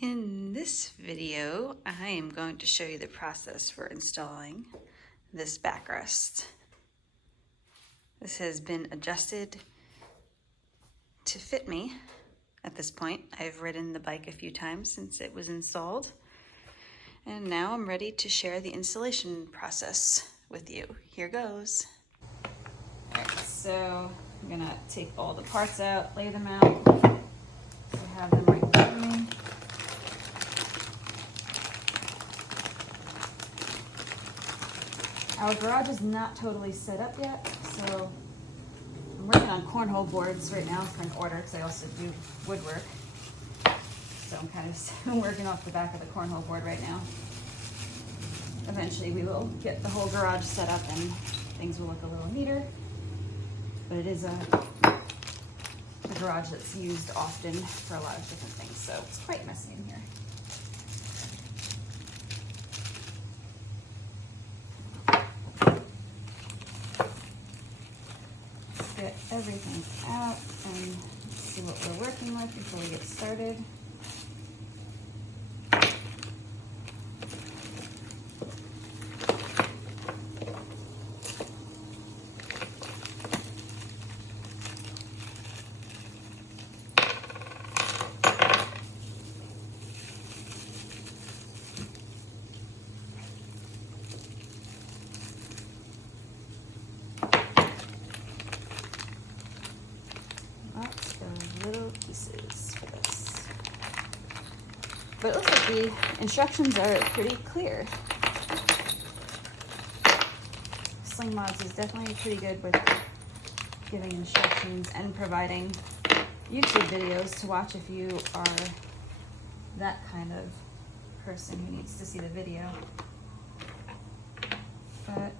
In this video, I am going to show you the process for installing this backrest. This has been adjusted to fit me at this point. I've ridden the bike a few times since it was installed, and now I'm ready to share the installation process with you. Here goes. All right, so I'm gonna take all the parts out, lay them out, so I have them right in front of me. Our garage is not totally set up yet, so I'm working on cornhole boards right now for an order because I also do woodwork. So I'm kind of working off the back of the cornhole board right now. Eventually we will get the whole garage set up and things will look a little neater. But it is a garage that's used often for a lot of different things, so it's quite messy in here. Get everything out and see what we're working with before we get started. Little pieces for this. But it looks like the instructions are pretty clear. Sling Mods is definitely pretty good with giving instructions and providing YouTube videos to watch if you are that kind of person who needs to see the video. But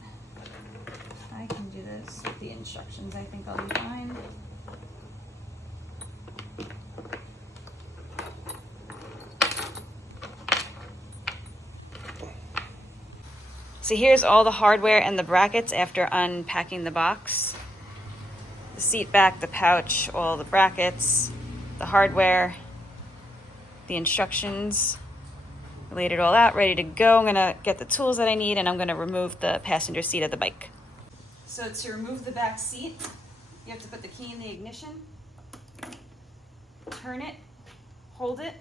I can do this with the instructions. I think I'll be fine. So here's all the hardware and the brackets after unpacking the box. The seat back, the pouch, all the brackets, the hardware, the instructions. I laid it all out, ready to go. I'm gonna get the tools that I need and I'm gonna remove the passenger seat of the bike. So to remove the back seat, you have to put the key in the ignition, turn it, hold it,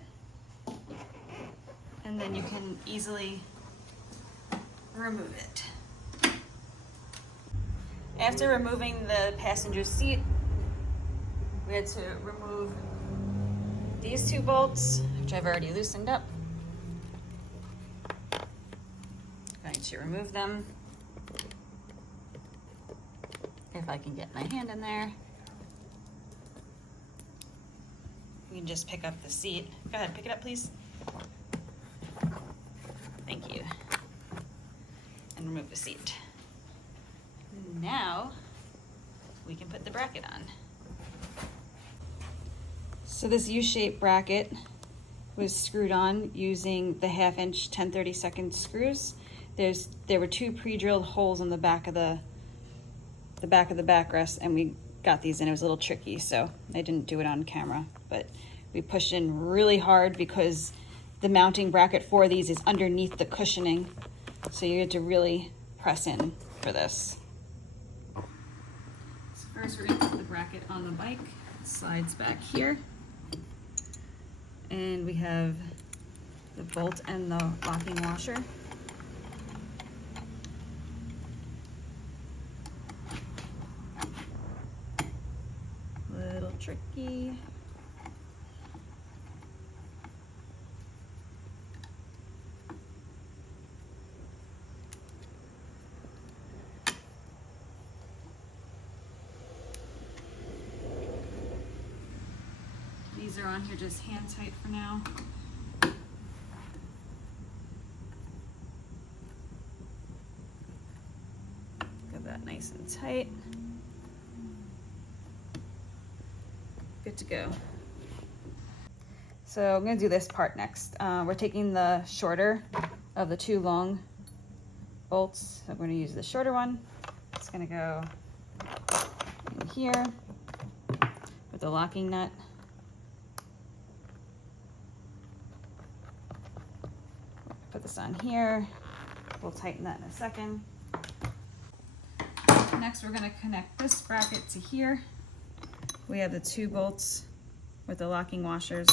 and then you can easily remove it. After removing the passenger seat, we had to remove these two bolts, which I've already loosened up. I'm going to remove them. If I can get my hand in there. We can just pick up the seat. Go ahead, pick it up, please. Thank you. And remove the seat. Now we can put the bracket on. So this U-shaped bracket was screwed on using the 1/2" 10/32 screws. There were two pre-drilled holes in the back of the backrest, and we got these in. It was a little tricky, so I didn't do it on camera, but we pushed in really hard because the mounting bracket for these is underneath the cushioning, so you had to really press in for this. So first we're going to put the bracket on the bike. It slides back here. And we have the bolt and the locking washer. Little tricky. These are on here just hand tight for now. Get that nice and tight. Good to go. So I'm gonna do this part next. We're taking the shorter of the two long bolts. So I'm gonna use the shorter one. It's gonna go in here with the locking nut. this on here. We'll tighten that in a second. Next, we're going to connect this bracket to here. We have the 2 bolts with the locking washers.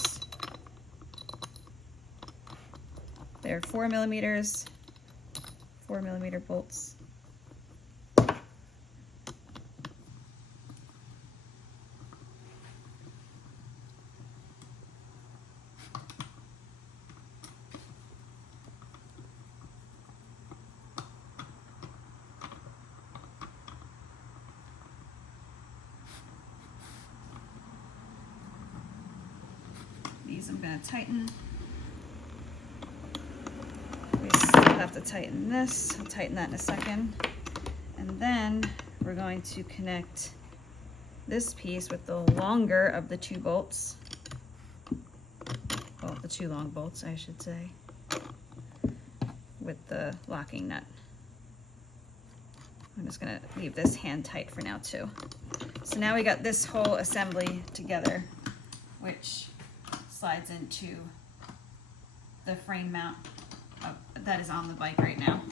They're 4mm, 4mm bolts. These I'm going to tighten. We still have to tighten this. I'll tighten that in a second. And then we're going to connect this piece with the longer of the 2 bolts. Well, the 2 long bolts, I should say, with the locking nut. I'm just going to leave this hand tight for now too. So now we got this whole assembly together, which slides into the frame mount that is on the bike right now.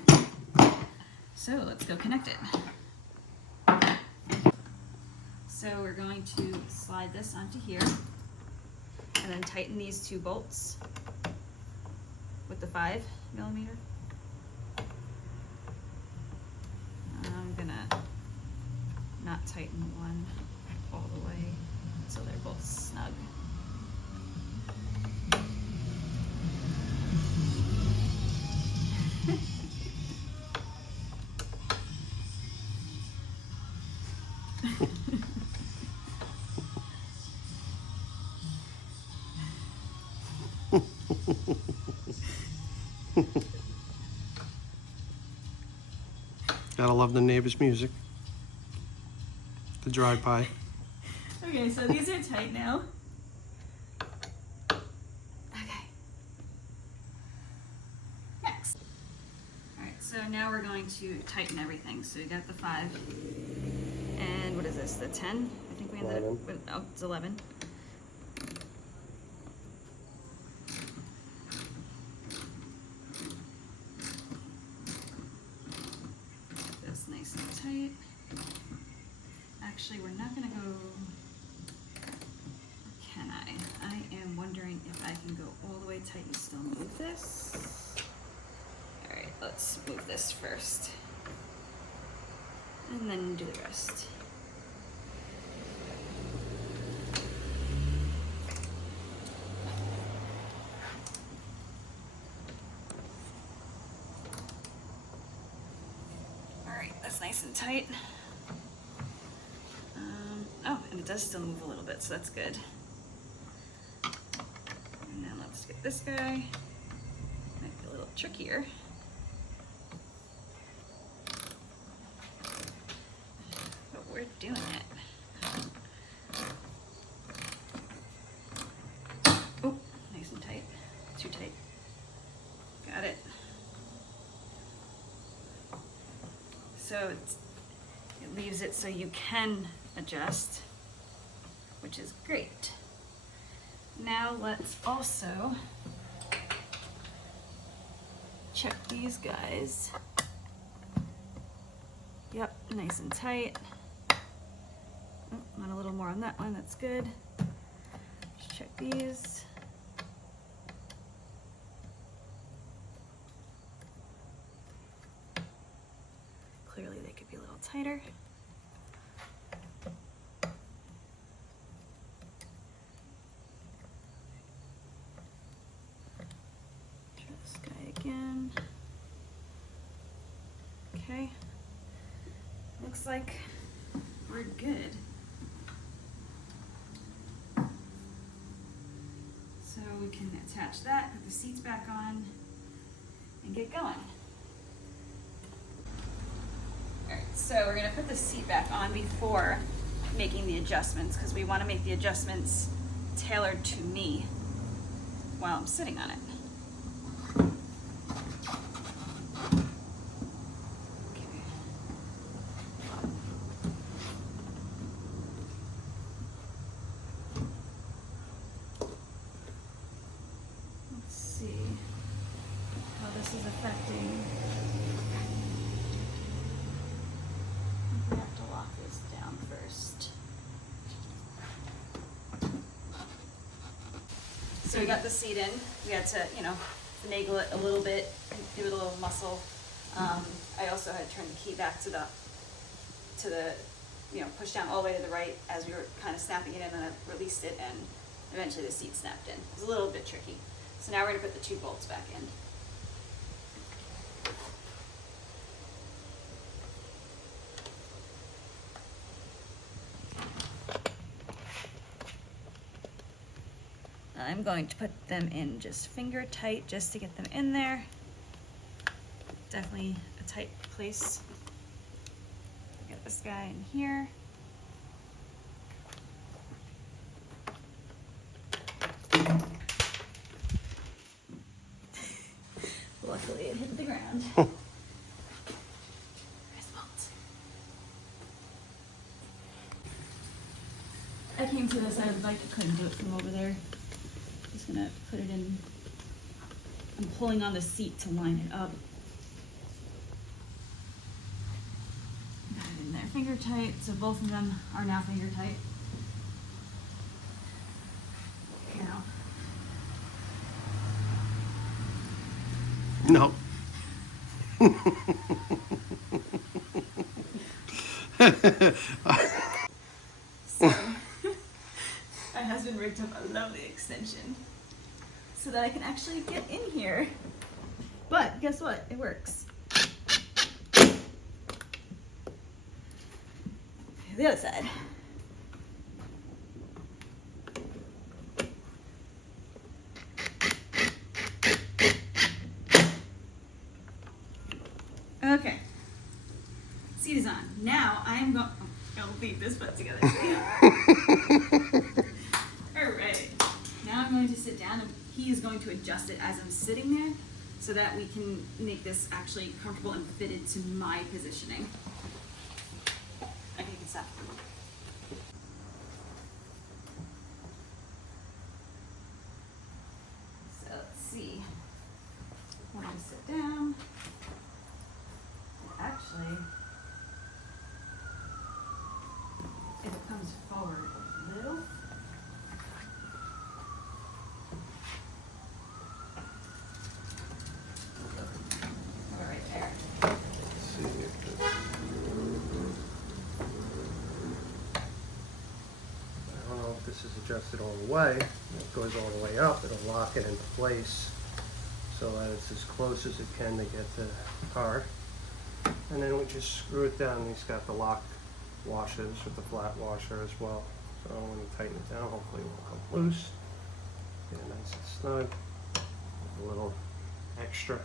So let's go connect it. So we're going to slide this onto here and then tighten these 2 bolts with the 5mm. I'm gonna not tighten one all the way so they're both snug. Gotta love the neighbor's music. The drive-by. Okay, so these are tight now. Okay. Next. Alright, so now we're going to tighten everything. So we got the 5. And what is this, the 10? I think we ended up with, oh, it's 11. That's nice and tight. Actually, we're not gonna go, or can I? I am wondering if I can go all the way tight and still move this. All right, let's move this first. And then do the rest. All right, that's nice and tight. Oh, and it does still move a little bit, so that's good. And then let's get this guy. Might be a little trickier. But we're doing it. Oh, nice and tight. Too tight. Got it. So it leaves it so you can adjust, which is great. Now let's also check these guys. Yep, nice and tight. Oh, want a little more on that one, that's good. Just check these. Clearly they could be a little tighter. Again. Okay. Looks like we're good. So we can attach that, put the seats back on, and get going. Alright, so we're going to put the seat back on before making the adjustments because we want to make the adjustments tailored to me while I'm sitting on it. this is affecting. We have to lock this down first. So we got the seat in. We had to, you know, finagle it a little bit, give it a little muscle. I also had turned the key back to the, you know, pushed down all the way to the right as we were kind of snapping it in, and I released it, and eventually the seat snapped in. It was a little bit tricky. So now we're gonna put the 2 bolts back in. I'm going to put them in just finger tight just to get them in there. Definitely a tight place. Get this guy in here. Luckily it hit the ground. Where's the bolt? I came to this, I couldn't do it from over there. Just gonna put it in. I'm pulling on the seat to line it up. Got it in there, finger tight. So both of them are now finger tight. Now. No. So, my husband rigged up a lovely extension so that I can actually get in here. But guess what? It works. The other side. Okay. Seat is on. Now I'm going. I'll leave this butt together. Alright. Now I'm going to sit down, and he is going to adjust it as I'm sitting there so that we can make this actually comfortable and fitted to my positioning. Okay, you can stop. So let's see. I'm going to sit down. Actually, if it comes forward a little, right there. I don't know if this is adjusted all the way. If it goes all the way up, it'll lock it into place so that it's as close as it can to get the car. And then we just screw it down. He's got the lock washers with the flat washer as well. So when you tighten it down, hopefully it won't come loose. Get it nice and snug. A little extra.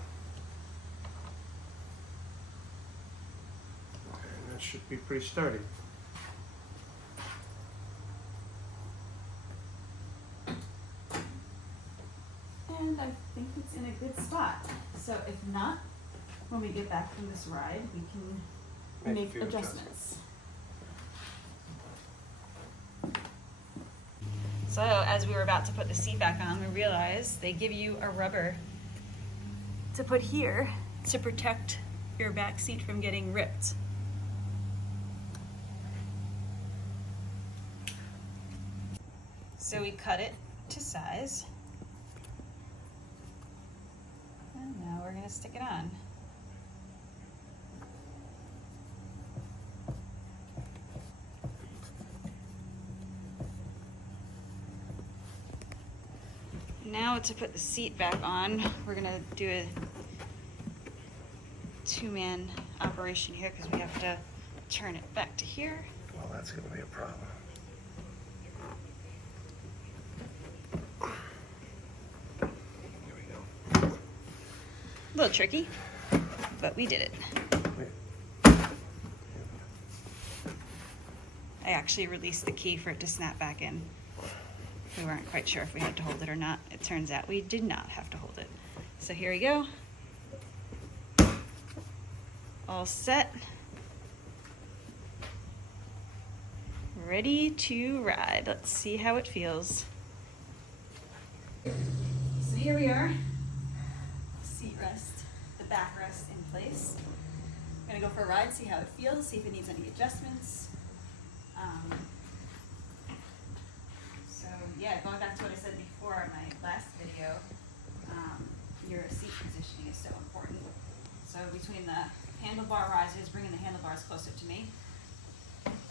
And that should be pretty sturdy. And I think it's in a good spot. So if not, when we get back from this ride, we can make adjustments. So as we were about to put the seat back on, we realized they give you a rubber to put here to protect your back seat from getting ripped. So we cut it to size. And now we're gonna stick it on. Now to put the seat back on, we're gonna do a 2-man operation here because we have to turn it back to here. Well, that's going to be a problem. Here we go. A little tricky, but we did it. I actually released the key for it to snap back in. We weren't quite sure if we had to hold it or not. It turns out we did not have to hold it. So here we go. All set. Ready to ride. Let's see how it feels. So here we are. Seat rest. the backrest in place. I'm gonna go for a ride, see how it feels, see if it needs any adjustments. So yeah, going back to what I said before in my last video, your seat positioning is so important. So between the handlebar risers, bringing the handlebars closer to me,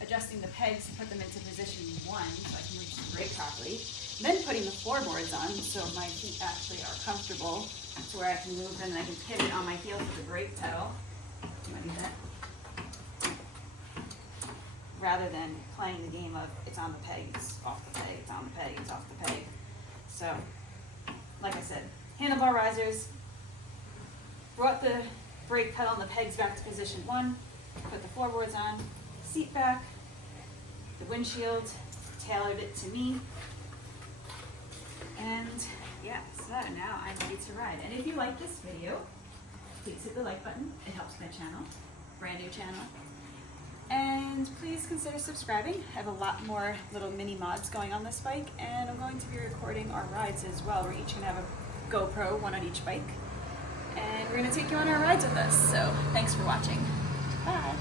adjusting the pegs to put them into position 1 so I can reach the brake properly, then putting the floorboards on so my feet actually are comfortable to where I can move and I can pivot on my heels with the brake pedal. Do you want to do that? Rather than playing the game of it's on the peg, it's off the peg, it's on the peg, it's off the peg. So, like I said, handlebar risers, brought the brake pedal and the pegs back to position 1, put the floorboards on, seat back, the windshield, tailored it to me, and yeah, so now I'm ready to ride. And if you like this video, please hit the like button, it helps my channel, brand new channel. And please consider subscribing. I have a lot more little mini mods going on this bike, and I'm going to be recording our rides as well. We're each gonna have a GoPro, one on each bike, and we're gonna take you on our rides with us. So thanks for watching. Bye.